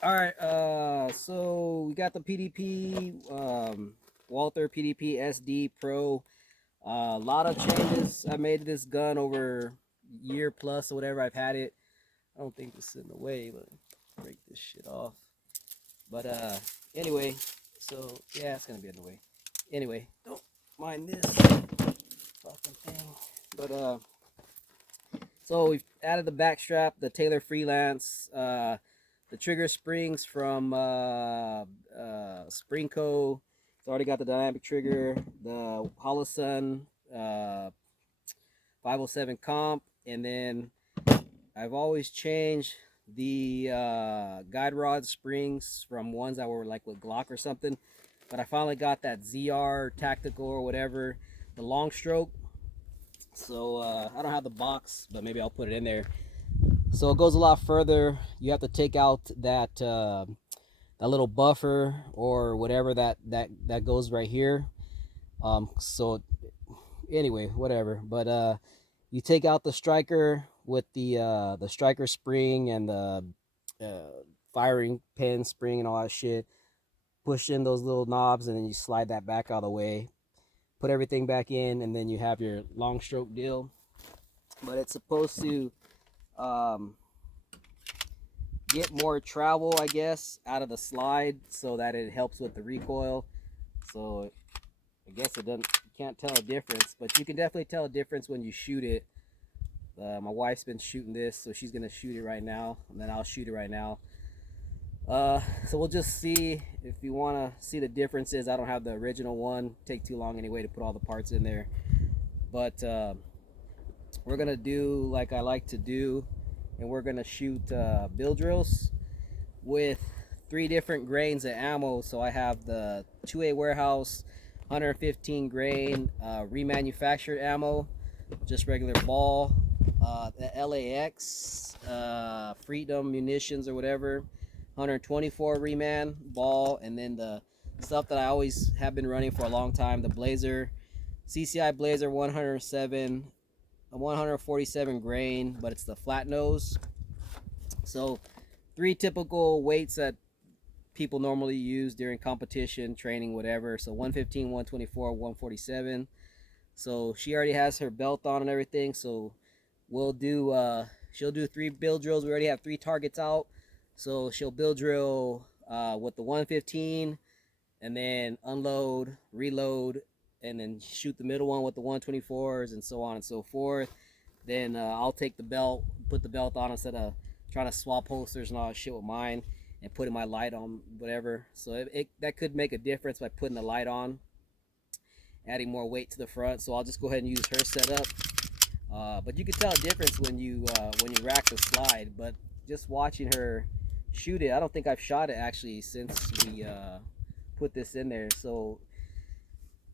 All right, so we got the PDP, Walther PDP SD Pro. A lot of changes I made to this gun over year plus or whatever I've had it. I don't think this is in the way, but break this shit off. But anyway, so yeah, it's gonna be in the way. Anyway, don't mind this fucking thing. But so we've added the back strap, the Taylor Freelance, the trigger springs from Springco. It's already got the dynamic trigger, the Holosun 507 comp, and then I've always changed the guide rod springs from ones that were like with Glock or something. But I finally got that ZR tactical or whatever, the long stroke. So I don't have the box, but maybe I'll put it in there. So it goes a lot further. You have to take out that little buffer or whatever that goes right here. So anyway, whatever. But you take out the striker with the striker spring and the firing pin spring and all that shit. Push in those little knobs and then you slide that back out of the way. Put everything back in and then you have your long stroke deal. But it's supposed to um, get more travel, I guess, out of the slide so that it helps with the recoil. So I guess it doesn't, you can't tell a difference, but you can definitely tell a difference when you shoot it. My wife's been shooting this, so she's gonna shoot it right now, and then I'll shoot it right now. So we'll just see if you want to see the differences. I don't have the original one. Take too long anyway to put all the parts in there, but we're gonna do like I like to do, and we're gonna shoot bill drills with 3 different grains of ammo. So I have the 2A Warehouse 115 grain remanufactured ammo, just regular ball, the LAX Freedom munitions or whatever, 124 reman ball, and then the stuff that I always have been running for a long time, the Blazer CCI Blazer 107 147 grain, but it's the flat nose. So 3 typical weights that people normally use during competition, training, whatever. So 115, 124, 147. So she already has her belt on and everything. So we'll do she'll do 3 bill drills. We already have 3 targets out. So she'll bill drill with the 115 and then unload, reload, and then shoot the middle one with the 124s and so on and so forth. Then I'll take the belt, put the belt on instead of trying to swap holsters and all that shit with mine and putting my light on, whatever. So that could make a difference by putting the light on, adding more weight to the front. So I'll just go ahead and use her setup. But you can tell a difference when you rack the slide. But just watching her shoot it, I don't think I've shot it actually since we put this in there. So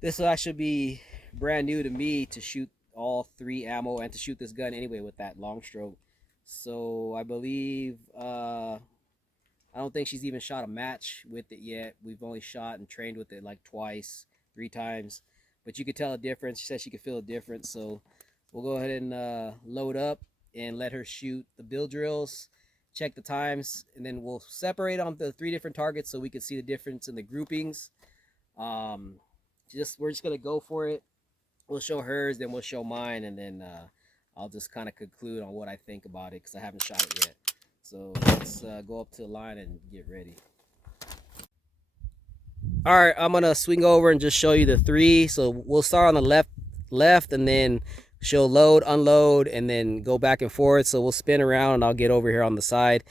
this will actually be brand new to me to shoot all 3 ammo and to shoot this gun anyway with that long stroke. So I believe I don't think she's even shot a match with it yet. We've only shot and trained with it like twice, 3 times. But you could tell a difference. She said she could feel a difference. So we'll go ahead and load up and let her shoot the bill drills, check the times, and then we'll separate on the 3 different targets so we can see the difference in the groupings. Um, we're just gonna go for it. We'll show hers, then we'll show mine, and then I'll just kind of conclude on what I think about it because I haven't shot it yet. So let's go up to the line and get ready. All right, I'm gonna swing over and just show you the 3. So we'll start on the left, and then she'll load, unload, and then go back and forth. So we'll spin around, and I'll get over here on the side,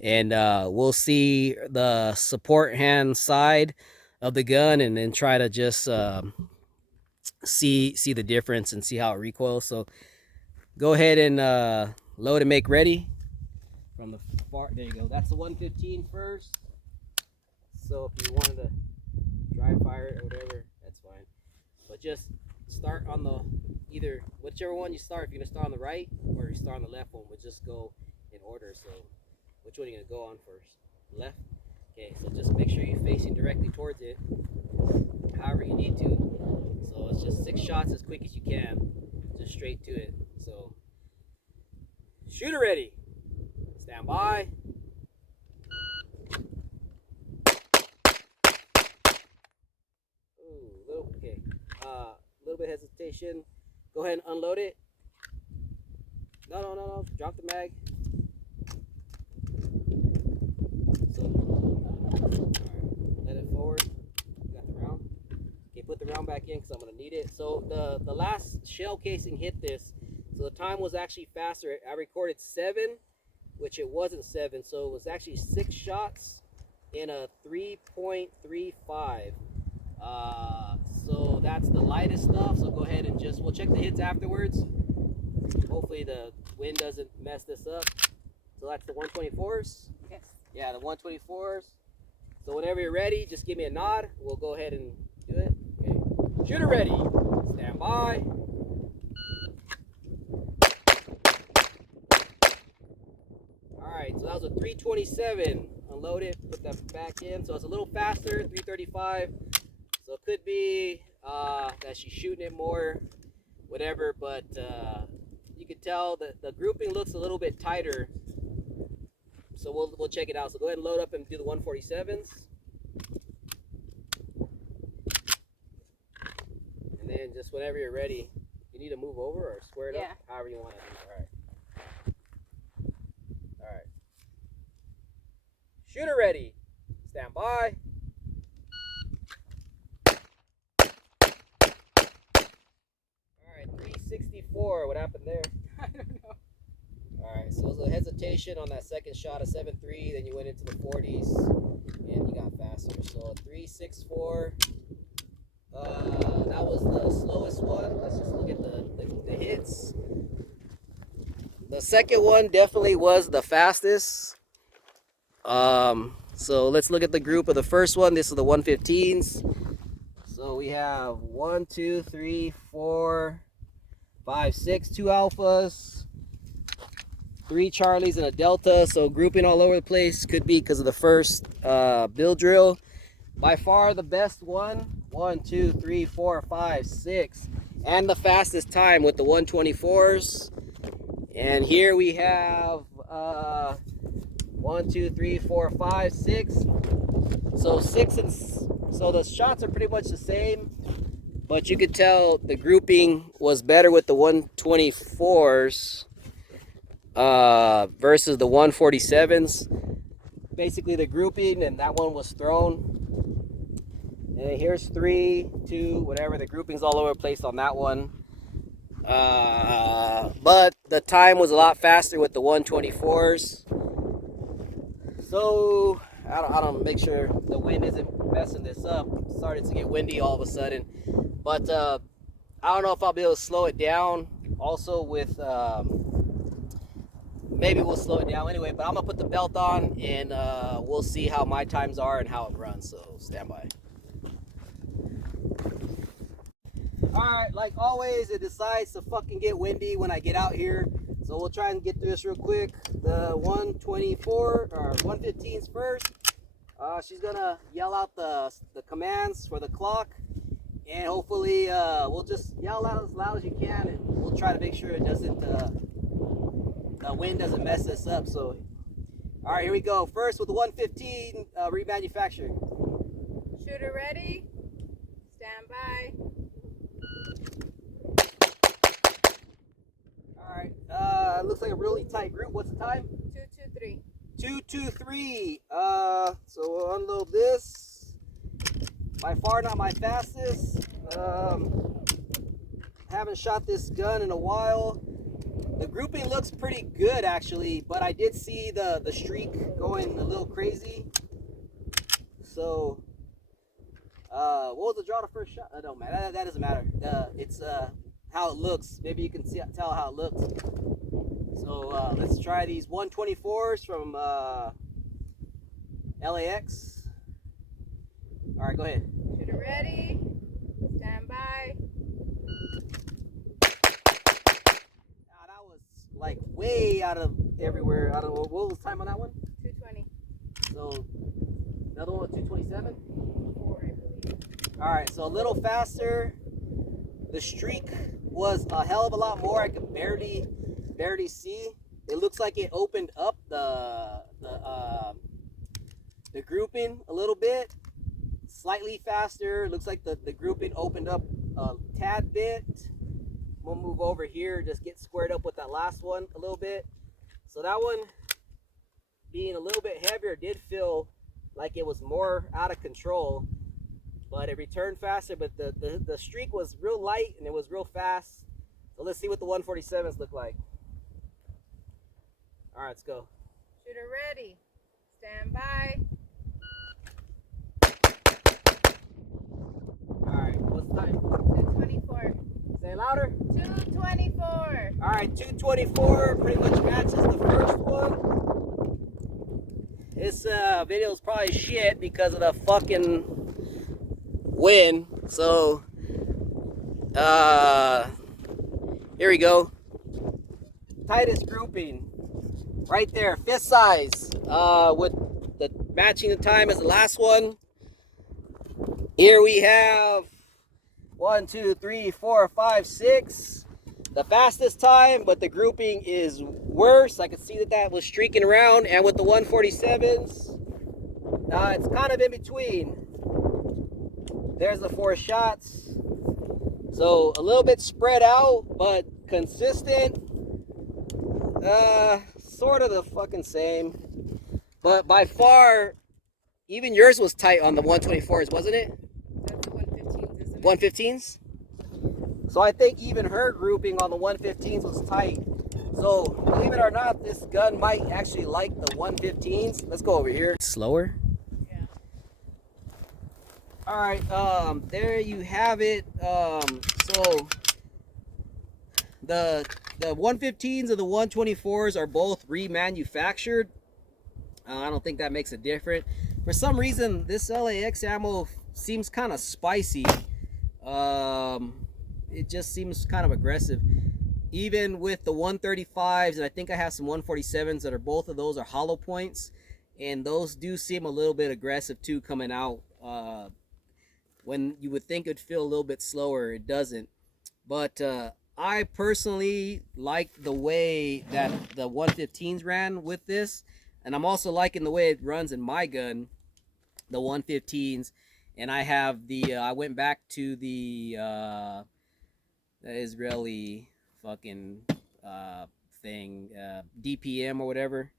and we'll see the support hand side of the gun, and then try to just see the difference and see how it recoils. So go ahead and load and make ready from the far. There you go. That's the 115 first. So if you wanted to dry fire it or whatever, that's fine. But just start on the either whichever one you start. If you're gonna start on the right or you start on the left one, we'll just go in order. So which one are you gonna go on first? Left. Okay. So just make sure you're facing directly towards it, however you need to. So it's just 6 shots as quick as you can, just straight to it. So shooter ready. Stand by. little bit of hesitation. Go ahead and unload it. No. Drop the mag. So, let it forward. You got the round. Okay, put the round back in because I'm gonna need it. So the last shell casing hit this. So the time was actually faster. I recorded 7, which it wasn't 7. So it was actually 6 shots in a 3.35. So that's the lightest stuff. So go ahead and we'll check the hits afterwards. Hopefully the wind doesn't mess this up. So that's the 124s? Yes. Yeah, the 124s. So whenever you're ready, just give me a nod. We'll go ahead and do it. Okay. Shooter ready. Stand by. Alright, so that was a 327. Unload it, put that back in. So it's a little faster, 335. So it could be that she's shooting it more, whatever, but you can tell that the grouping looks a little bit tighter. So we'll check it out. So go ahead and load up and do the 147s. And then just whenever you're ready, you need to move over or square it up, however you want to do it. All right. Shooter ready. Stand by. All right, 364. What happened there? I don't know. All right, so it was a hesitation on that second shot of 7.3. Then you went into the 40s and you got faster. So 364. That was the slowest one. Let's just look at the hits. The second one definitely was the fastest. So let's look at the group of the first one. This is the 115s. So we have 1, 2, 3, 4, 5, 6, 2 alphas, 3 Charlies and a Delta. So grouping all over the place, could be because of the first build drill. By far the best one, 1, 2, 3, 4, 5, 6, and the fastest time with the 124s. And here we have 1, 2, 3, 4, 5, 6. So so the shots are pretty much the same, but you could tell the grouping was better with the 124s versus the 147s. Basically the grouping, and that one was thrown. And here's 3, 2, whatever. The grouping's all over the place on that one. But the time was a lot faster with the 124s. So I don't make sure the wind isn't messing this up. It started to get windy all of a sudden, but I don't know if I'll be able to slow it down. Also with maybe we'll slow it down anyway. But I'm gonna put the belt on and we'll see how my times are and how it runs. So stand by. Alright, like always, it decides to fucking get windy when I get out here. So we'll try and get through this real quick. The 124 or 115s first. She's gonna yell out the commands for the clock. And hopefully we'll just yell out as loud as you can, and we'll try to make sure it doesn't the wind doesn't mess this up. So alright, here we go. First with the 115 remanufacturing. Shooter ready. Stand by. Alright, looks like a really tight group. What's the time? 223. 223. So we'll unload this. By far not my fastest. Haven't shot this gun in a while. The grouping looks pretty good actually, but I did see the streak going a little crazy. So what was the draw to first shot? No man, that doesn't matter. It's how it looks. Maybe you can tell how it looks. So let's try these 124s from LAX. All right, go ahead. Shooter ready. Stand by. That was like way out of everywhere. I don't know, what was the time on that one? 220. So another one, 227. 4, I believe. All right, so a little faster. The streak was a hell of a lot more. I could barely see. It looks like it opened up the grouping a little bit, slightly faster. Looks like the grouping opened up a tad bit. We'll move over here, just get squared up with that last one a little bit. So that one being a little bit heavier did feel like it was more out of control, but it returned faster. But the streak was real light and it was real fast. So let's see what the 147s look like. All right, let's go. Shooter ready. Stand by. All right, what's the time? 224. Say it louder. 224. All right, 224 pretty much matches the first one. This video is probably shit because of the fucking wind. So, here we go. Tightest grouping. Right there, fifth size. With the matching the time as the last one. Here we have 1, 2, 3, 4, 5, 6. The fastest time, but the grouping is worse. I could see that was streaking around, and with the 147s, it's kind of in between. There's the 4 shots. So a little bit spread out, but consistent. Sort of the fucking same. But by far, even yours was tight on the 124s, wasn't it? That's the 115s, isn't it? 115s? So I think even her grouping on the 115s was tight. So believe it or not, this gun might actually like the 115s. Let's go over here. Slower. Yeah. All right, there you have it. So the 115s and the 124s are both remanufactured. I don't think that makes a difference. For some reason, this LAX ammo seems kind of spicy. It just seems kind of aggressive. Even with the 135s, and I think I have some 147s that are both of those are hollow points, and those do seem a little bit aggressive too coming out. When you would think it'd feel a little bit slower, it doesn't. But I personally like the way that the 115s ran with this, and I'm also liking the way it runs in my gun, the 115s. And I have the I went back to the Israeli fucking thing, DPM or whatever.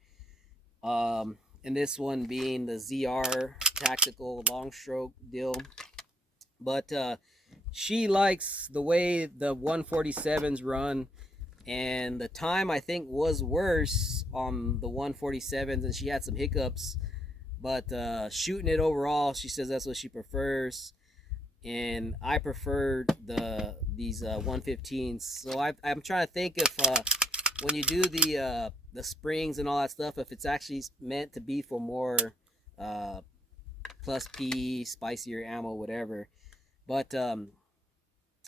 And this one being the ZR tactical long stroke deal. But she likes the way the 147s run, and the time I think was worse on the 147s, and she had some hiccups. But shooting it overall, she says that's what she prefers, and I preferred these 115s. So I'm trying to think if when you do the springs and all that stuff, if it's actually meant to be for more plus P, spicier ammo, whatever. But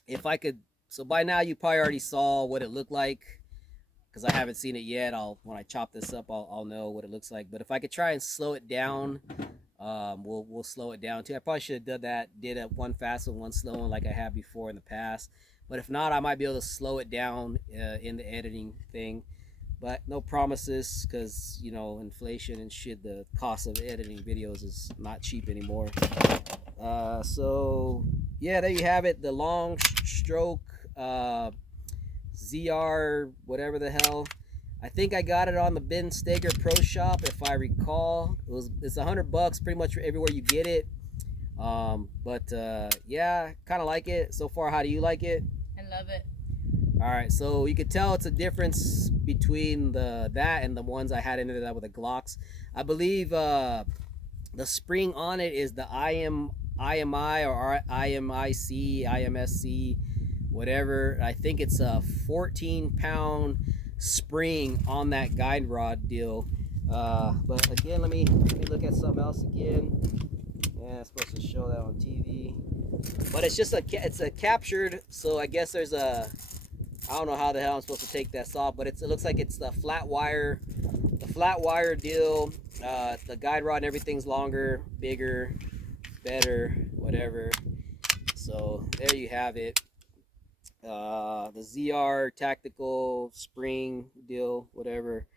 if I could, so by now you probably already saw what it looked like, because I haven't seen it yet. When I chop this up, I'll know what it looks like. But if I could try and slow it down, we'll slow it down too. I probably should have done that. Did a one fast one, one slow one like I have before in the past. But if not, I might be able to slow it down in the editing thing. But no promises, because you know, inflation and shit. The cost of editing videos is not cheap anymore. So yeah, there you have it. The long stroke. ZR, whatever the hell. I think I got it on the Ben Steger Pro Shop, if I recall. It's $100 pretty much everywhere you get it. Yeah, kind of like it so far. How do you like it? I love it. All right, so you could tell it's a difference between that and the ones I had into that with the Glocks. I believe the spring on it is the IMI or IMIC, IMSC, whatever. I think it's a 14-pound spring on that guide rod deal. But again, let me look at something else again. Yeah, I'm supposed to show that on TV. But it's just it's a captured, so I guess there's a, I don't know how the hell I'm supposed to take this off, but it looks like it's the flat wire deal. The guide rod and everything's longer, bigger, better, whatever. So there you have it. The ZR tactical spring deal, whatever.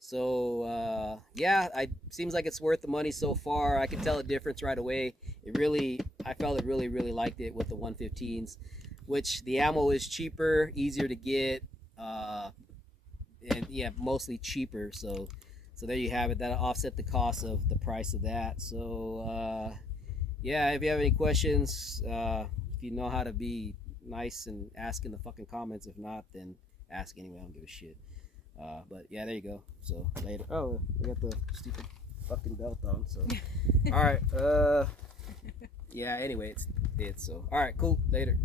So yeah, seems like it's worth the money so far. I can tell a difference right away. I felt it really liked it with the 115s. which the ammo is cheaper, easier to get, and yeah, mostly cheaper. So there you have it. That'll offset the cost of the price of that. So yeah, if you have any questions, if you know how to be nice and ask in the fucking comments. If not, then ask anyway. I don't give a shit. But yeah, there you go. So later. Oh, we got the stupid fucking belt on. So all right. Yeah. Anyway, it's so all right. Cool. Later.